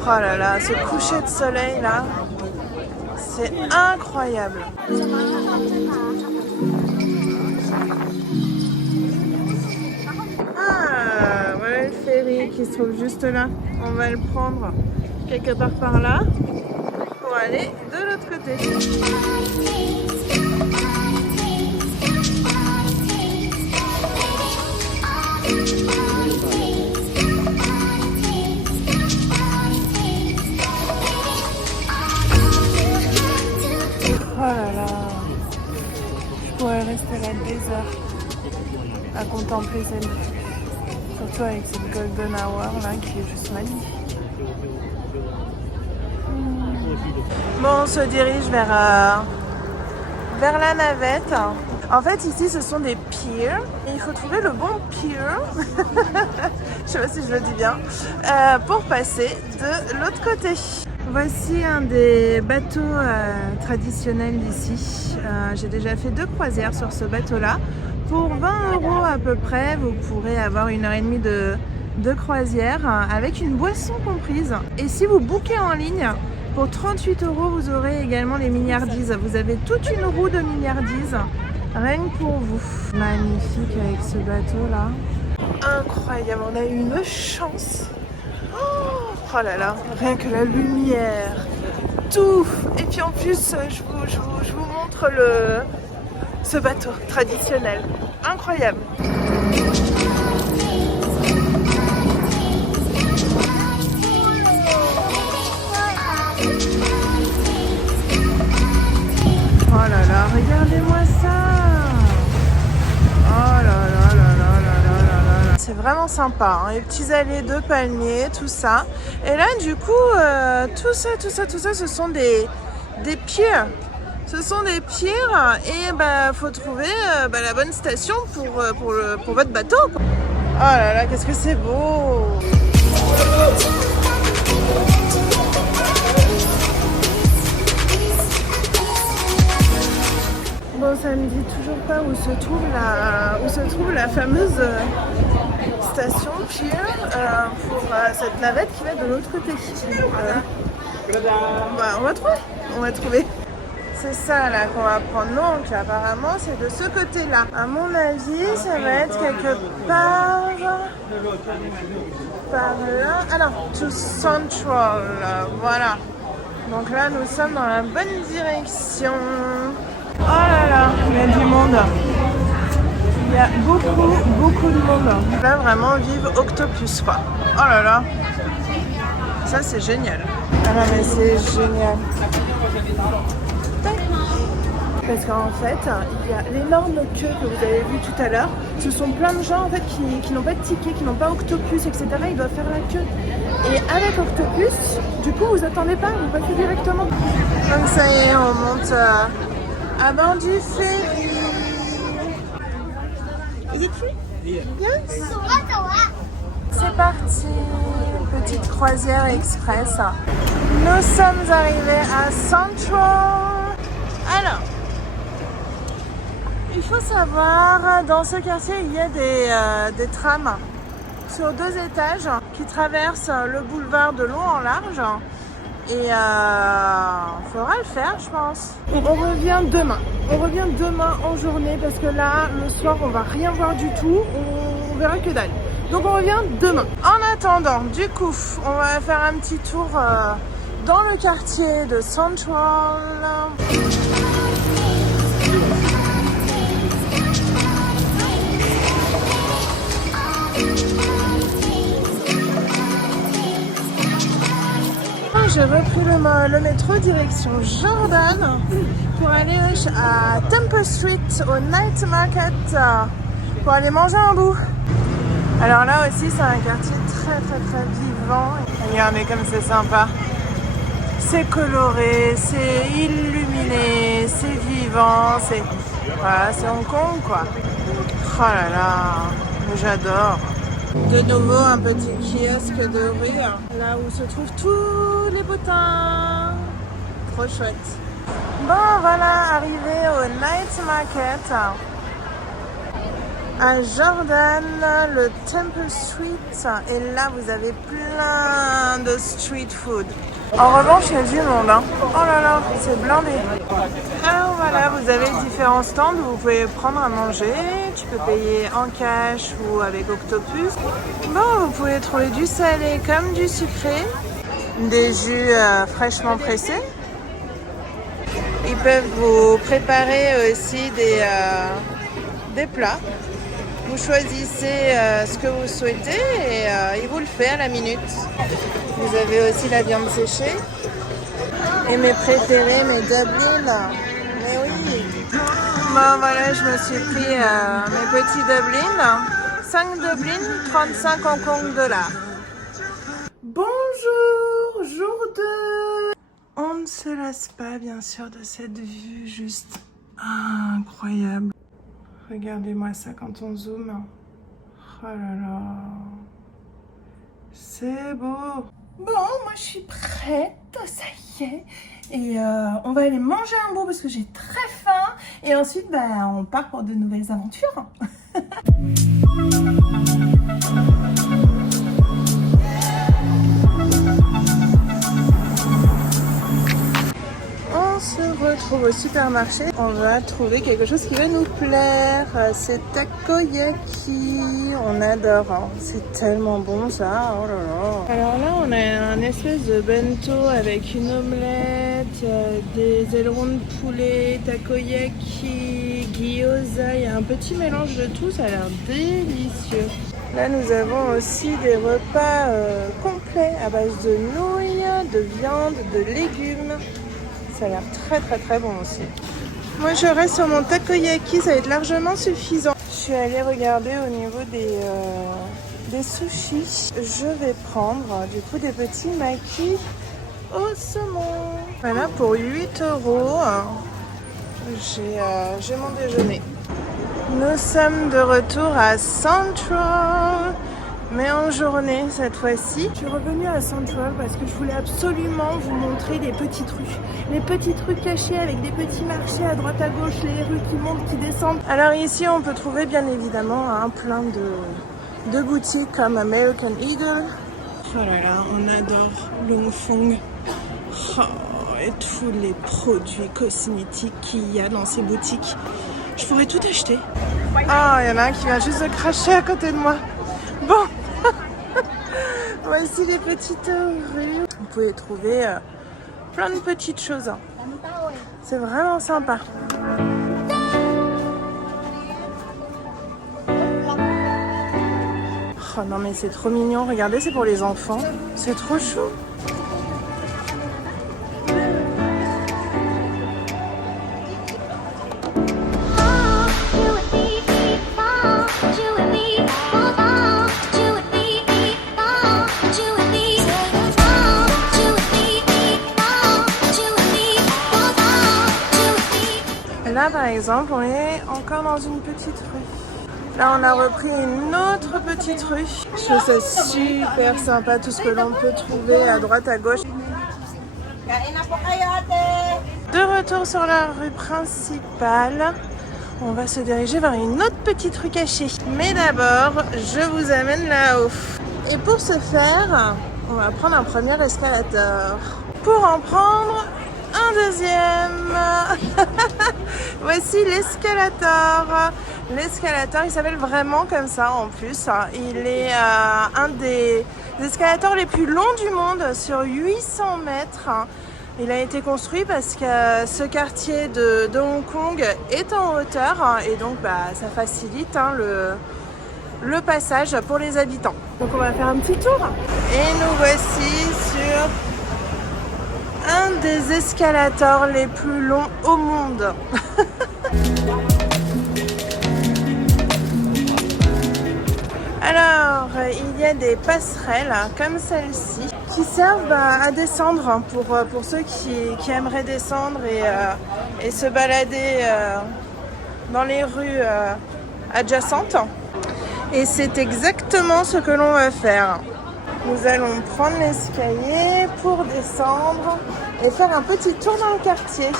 Oh là là, ce coucher de soleil là. C'est incroyable. Ah, voilà le ferry qui se trouve juste là. On va le prendre quelque part par là pour aller de l'autre côté. Oh là là, je pourrais rester là des heures à contempler cette vue, surtout avec cette golden hour là qui est juste magnifique. Bon, on se dirige vers la navette. En fait ici ce sont des piers et il faut trouver le bon pier, je sais pas si je le dis bien, pour passer de l'autre côté. Voici un des bateaux traditionnels d'ici. J'ai déjà fait 2 croisières sur ce bateau-là. Pour 20 € à peu près, vous pourrez avoir 1h30 de croisière avec une boisson comprise. Et si vous bookez en ligne, pour 38 €, vous aurez également les milliardises. Vous avez toute une roue de milliardises, rien que pour vous. Magnifique avec ce bateau-là. Incroyable, on a eu une chance. Oh là là, rien que la lumière, tout. Et puis en plus, je vous montre ce bateau traditionnel. Incroyable. Oh là là, regardez-moi ça. Oh là là là là là là là là. C'est vraiment sympa, hein. Les petits allées de palmiers, tout ça. Et là, du coup, tout ça, ce sont des piers. Ce sont des piers et faut trouver la bonne station pour votre bateau. Oh là là, qu'est-ce que c'est beau! Bon, ça me dit toujours pas où se trouve la fameuse station pier pour cette navette qui va de l'autre côté. On va trouver. C'est ça là qu'on va prendre. Donc apparemment c'est de ce côté-là. À mon avis, ça va être quelque part par là. Ah non, to Central. Voilà. Donc là, nous sommes dans la bonne direction. Oh là là, il y a du monde. Il y a beaucoup de monde. Là, vraiment, vive Octopus, quoi. Oh là là. Ça, c'est génial. Ah non, mais c'est génial. Parce qu'en fait, il y a l'énorme queue que vous avez vue tout à l'heure. Ce sont plein de gens en fait qui n'ont pas de ticket, qui n'ont pas Octopus, etc. Ils doivent faire la queue. Et avec Octopus, du coup, vous attendez pas, vous passez directement. Donc ça y est, on monte à bord du ferry. Is it free? Yes. C'est parti. petite croisière express. Nous sommes arrivés à Central. Alors, il faut savoir, dans ce quartier, il y a des trams sur 2 étages qui traversent le boulevard de long en large. Et faudra le faire, je pense. On revient demain. On revient demain en journée parce que là, le soir, on va rien voir du tout. On verra que dalle. Donc on revient demain. En attendant, du coup, on va faire un petit tour dans le quartier de Central. J'ai repris le métro direction Jordan pour aller à Temple Street au Night Market pour aller manger un bout. Alors là aussi c'est un quartier très vivant. Regardez comme c'est sympa. C'est coloré, c'est illuminé, c'est vivant, voilà, c'est Hong Kong quoi. Oh là là, j'adore. De nouveau un petit kiosque de rue, là où se trouvent tous les potins. Trop chouette. Bon voilà, arrivé au Night Market à Jordan, le Temple Street. Et là vous avez plein de street food. En revanche, il y a du monde. Hein. Oh là là, c'est blindé. Alors voilà, vous avez différents stands où vous pouvez prendre à manger. Tu peux payer en cash ou avec Octopus. Bon, vous pouvez trouver du salé comme du sucré. Des jus fraîchement pressés. Ils peuvent vous préparer aussi des plats. Vous choisissez ce que vous souhaitez et il vous le fait à la minute. Vous avez aussi la viande séchée. Et mes préférés, mes Dublin. Mais oui. Bon voilà, je me suis pris mes petits Dublin. 5 Dublin, 35 Hong Kong dollars. Bonjour, jour 2. On ne se lasse pas bien sûr de cette vue juste incroyable. Regardez-moi ça quand on zoome. Oh là là. C'est beau. Bon, moi je suis prête, ça y est. Et on va aller manger un bout parce que j'ai très faim. Et ensuite, on part pour de nouvelles aventures. On se retrouve au supermarché. On va trouver quelque chose qui va nous plaire. C'est takoyaki. On adore. Hein. C'est tellement bon ça. Oh là là. Alors là, on a un espèce de bento avec une omelette, des ailerons de poulet, takoyaki, gyoza. Il y a un petit mélange de tout. Ça a l'air délicieux. Là, nous avons aussi des repas complets à base de nouilles, de viande, de légumes. Ça a l'air très bon aussi. Moi je reste sur mon takoyaki, ça va être largement suffisant. Je suis allée regarder au niveau des sushis. Je vais prendre du coup des petits makis au saumon. Voilà, pour 8 €, j'ai mon déjeuner. Nous sommes de retour à Central. Mais en journée cette fois-ci. Je suis revenue à Central parce que je voulais absolument vous montrer les petites rues. Les petites rues cachées avec des petits marchés à droite à gauche, les rues qui montent, qui descendent. Alors ici on peut trouver bien évidemment plein de boutiques comme American Eagle. Oh là là, on adore Long Fong. Oh, et tous les produits cosmétiques qu'il y a dans ces boutiques. Je pourrais tout acheter. Ah, il y en a un qui vient juste de cracher à côté de moi. Bon. Voici les petites rues. Vous pouvez trouver plein de petites choses. C'est vraiment sympa. Oh non mais c'est trop mignon. Regardez, c'est pour les enfants. C'est trop chou. Là, par exemple, on est encore dans une petite rue. Là, on a repris une autre petite rue. Je trouve ça super sympa, tout ce que l'on peut trouver à droite, à gauche. De retour sur la rue principale, on va se diriger vers une autre petite rue cachée. Mais d'abord, je vous amène là-haut. Et pour ce faire, on va prendre un premier escalator. Pour en prendre un deuxième. Voici l'escalator. L'escalator, il s'appelle vraiment comme ça en plus. Il est un des escalators les plus longs du monde, sur 800 mètres. Il a été construit parce que ce quartier de Hong Kong est en hauteur et donc ça facilite le passage pour les habitants. Donc on va faire un petit tour. Et nous voici sur un des escalators les plus longs au monde. Alors, il y a des passerelles comme celle-ci qui servent à descendre pour ceux qui aimeraient descendre et se balader dans les rues adjacentes. Et c'est exactement ce que l'on va faire. Nous allons prendre l'escalier pour descendre et faire un petit tour dans le quartier.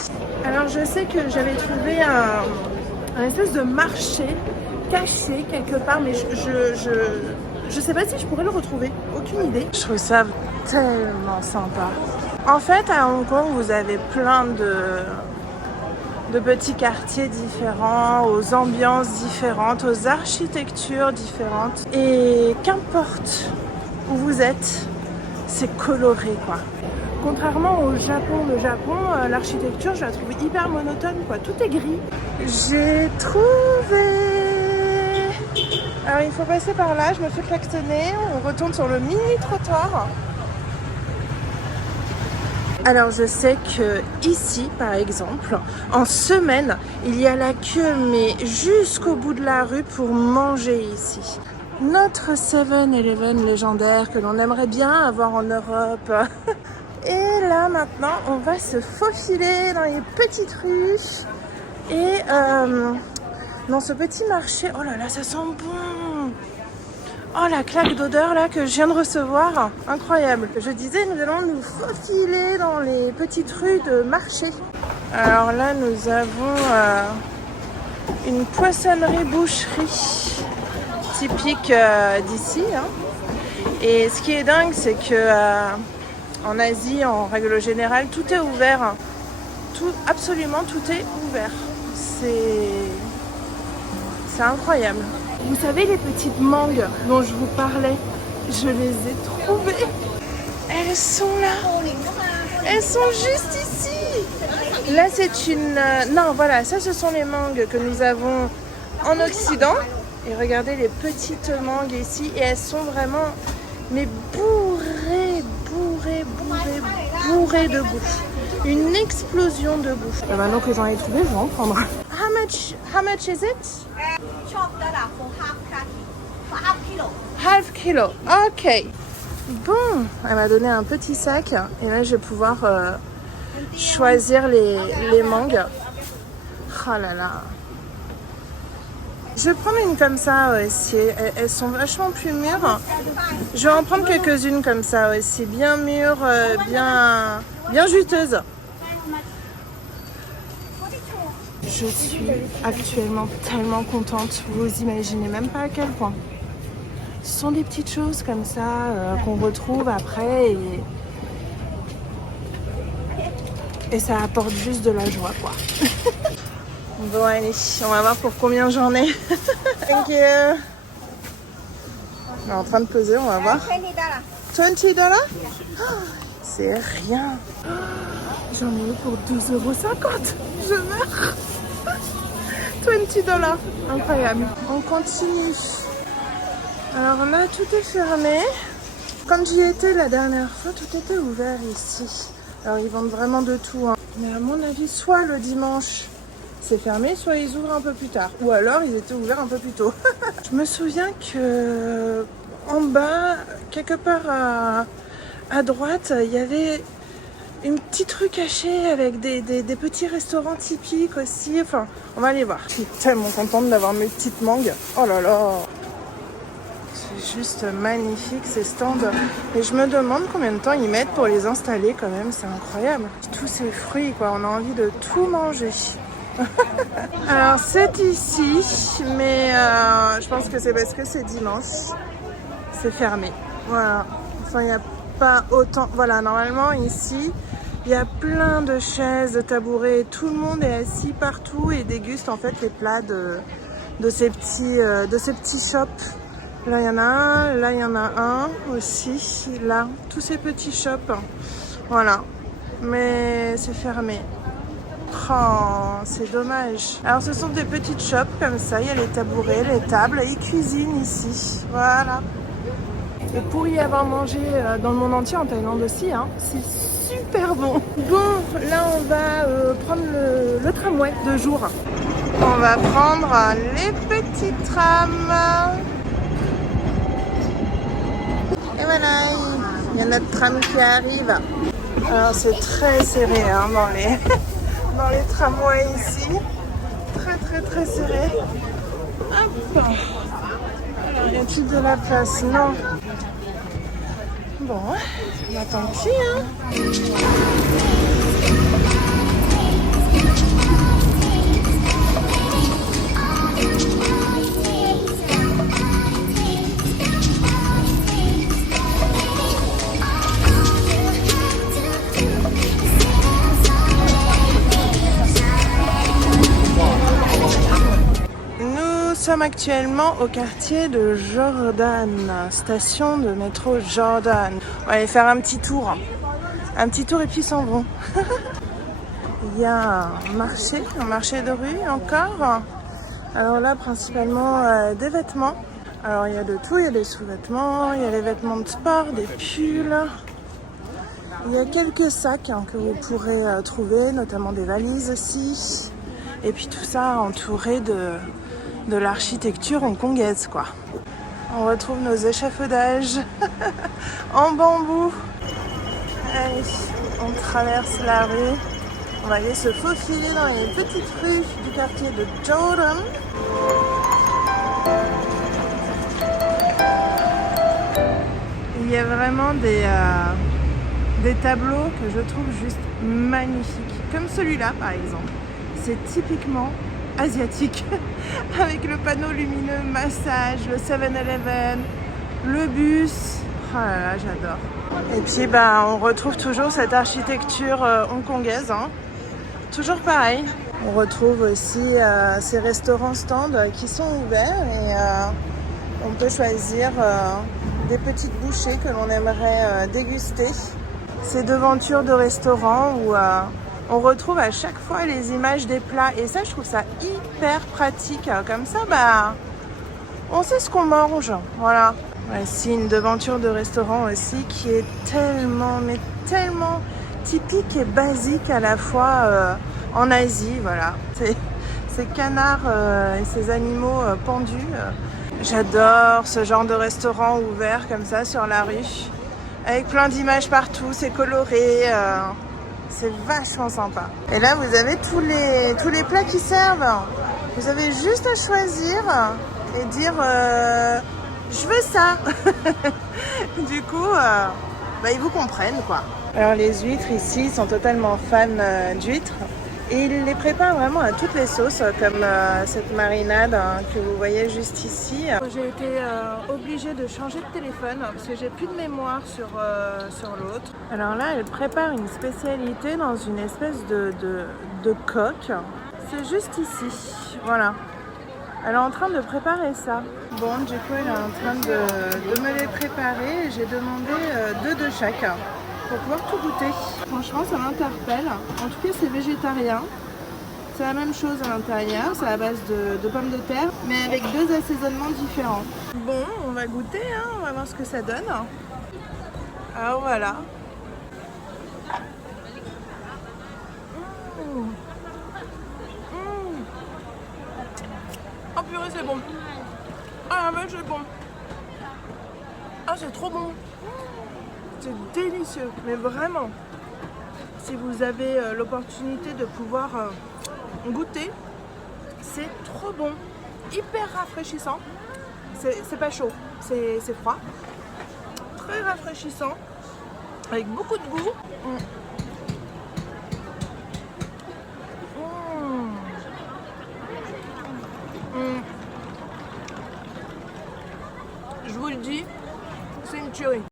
Alors je sais que j'avais trouvé un espèce de marché caché quelque part, mais je sais pas si je pourrais le retrouver, aucune idée. Je trouve ça tellement sympa. En fait, à Hong Kong, vous avez plein de petits quartiers différents, aux ambiances différentes, aux architectures différentes. Et qu'importe où vous êtes, c'est coloré quoi. Contrairement au Japon, l'architecture, je la trouve hyper monotone quoi. Tout est gris. J'ai trouvé. Alors il faut passer par là, je me fais klaxonner, on retourne sur le mini trottoir. Alors je sais que ici par exemple, en semaine, il y a la queue mais jusqu'au bout de la rue pour manger ici. Notre 7-Eleven légendaire que l'on aimerait bien avoir en Europe. Et là maintenant, on va se faufiler dans les petites rues et dans ce petit marché. Oh là là, ça sent bon! Oh la claque d'odeur là que je viens de recevoir, incroyable. Je disais, nous allons nous faufiler dans les petites rues de marché. Alors là, nous avons une poissonnerie-boucherie typique d'ici. Et ce qui est dingue, c'est que en Asie, en règle générale, tout est ouvert. Absolument tout est ouvert. C'est incroyable. Vous savez les petites mangues dont je vous parlais, je les ai trouvées. Elles sont là. Elles sont juste ici. Là c'est une... Non voilà, ça ce sont les mangues que nous avons en Occident. Et regardez les petites mangues ici. Et elles sont vraiment mais bourrées de goût. Une explosion de goût. Et maintenant que j'en ai trouvé, je vais en prendre. How much is it? Half kilo. Ok. Bon, elle m'a donné un petit sac et là je vais pouvoir choisir les mangues. Oh là là. Je vais prendre une comme ça aussi. Elles sont vachement plus mûres. Je vais en prendre quelques-unes comme ça aussi, bien mûres, bien juteuses. Je suis actuellement tellement contente, vous imaginez même pas à quel point. Ce sont des petites choses comme ça qu'on retrouve après et ça apporte juste de la joie quoi. Bon allez, on va voir pour combien j'en ai. Thank you. On est en train de peser, on va voir. $20? C'est rien. J'en ai eu pour 12,50 €. Je meurs. $20. Incroyable. On continue. Alors là, tout est fermé. Quand j'y étais la dernière fois, tout était ouvert ici. Alors ils vendent vraiment de tout. Mais à mon avis, soit le dimanche, c'est fermé, soit ils ouvrent un peu plus tard. Ou alors, ils étaient ouverts un peu plus tôt. Je me souviens que en bas, quelque part à droite, il y avait une petite rue cachée avec des petits restaurants typiques aussi. Enfin, on va aller voir. Je suis tellement contente d'avoir mes petites mangues. Oh là là! C'est juste magnifique ces stands. Et je me demande combien de temps ils mettent pour les installer quand même. C'est incroyable. Tous ces fruits, quoi. On a envie de tout manger. Alors c'est ici, mais je pense que c'est parce que c'est dimanche. C'est fermé. Voilà. Enfin, il n'y a pas autant... Voilà, normalement ici, il y a plein de chaises, de tabourets. Tout le monde est assis partout et déguste en fait les plats de ces petits shops. Là, il y en a un. Là, il y en a un aussi. Là, tous ces petits shops. Voilà. Mais c'est fermé. Oh, c'est dommage. Alors, ce sont des petites shops comme ça. Il y a les tabourets, les tables et ils cuisinent ici. Voilà. Et pour y avoir mangé dans le monde entier, en Thaïlande aussi, hein, c'est super bon. Bon, là, on va prendre le tramway de jour. On va prendre les petites trams. Et voilà, il y a notre tram qui arrive. Alors, c'est très serré hein, dans les tramways ici. Très, très, très serré. Hop. Alors, il y a plus de la place, non. Bon, bah tant pis, hein. Nous sommes actuellement au quartier de Jordan, station de métro Jordan. On va aller faire un petit tour et puis ils s'en vont. Il y a un marché de rue encore. Alors là, principalement des vêtements. Alors il y a de tout, il y a des sous-vêtements, il y a les vêtements de sport, des pulls. Il y a quelques sacs hein, que vous pourrez trouver, notamment des valises aussi. Et puis tout ça entouré de l'architecture hongkongaise, quoi. On retrouve nos échafaudages en bambou. Allez, on traverse la rue. On va aller se faufiler dans les petites rues du quartier de Jordan. Il y a vraiment des tableaux que je trouve juste magnifiques. Comme celui-là, par exemple. C'est typiquement asiatique. Avec le panneau lumineux, massage, le 7-Eleven, le bus. Oh là là, j'adore. Et puis, on retrouve toujours cette architecture hongkongaise. Hein. Toujours pareil. On retrouve aussi ces restaurants stands qui sont ouverts et on peut choisir des petites bouchées que l'on aimerait déguster. Ces devantures de restaurants où on retrouve à chaque fois les images des plats et ça je trouve ça hyper pratique. Comme ça on sait ce qu'on mange. Voilà. Voici une devanture de restaurant aussi qui est tellement typique et basique à la fois en Asie. Voilà. Ces canards et ces animaux pendus. J'adore ce genre de restaurant ouvert comme ça sur la rue. Avec plein d'images partout, c'est coloré. C'est vachement sympa. Et là, vous avez tous les plats qui servent. Vous avez juste à choisir et dire je veux ça. Du coup, ils vous comprennent, quoi. Alors, les huîtres ici sont totalement fans d'huîtres. Et ils les préparent vraiment à toutes les sauces, comme cette marinade que vous voyez juste ici. J'ai été obligée de changer de téléphone parce que j'ai plus de mémoire sur l'autre. Alors là, elle prépare une spécialité dans une espèce de coque. C'est juste ici, voilà. Elle est en train de préparer ça. Bon, du coup, elle est en train de me les préparer. J'ai demandé 2 de chaque. Pour pouvoir tout goûter. Franchement, ça m'interpelle. En tout cas, c'est végétarien. C'est la même chose à l'intérieur. C'est à base de pommes de terre, mais avec 2 assaisonnements différents. Bon, on va goûter, hein. On va voir ce que ça donne. Alors voilà. Oh purée, c'est bon. Ah la vache, c'est bon. Ah, c'est trop bon. C'est délicieux, mais vraiment. si vous avez l'opportunité de pouvoir goûter. C'est trop bon, hyper rafraîchissant. C'est pas chaud, c'est froid. Très rafraîchissant, avec beaucoup de goût. Je vous le dis, c'est une tuerie.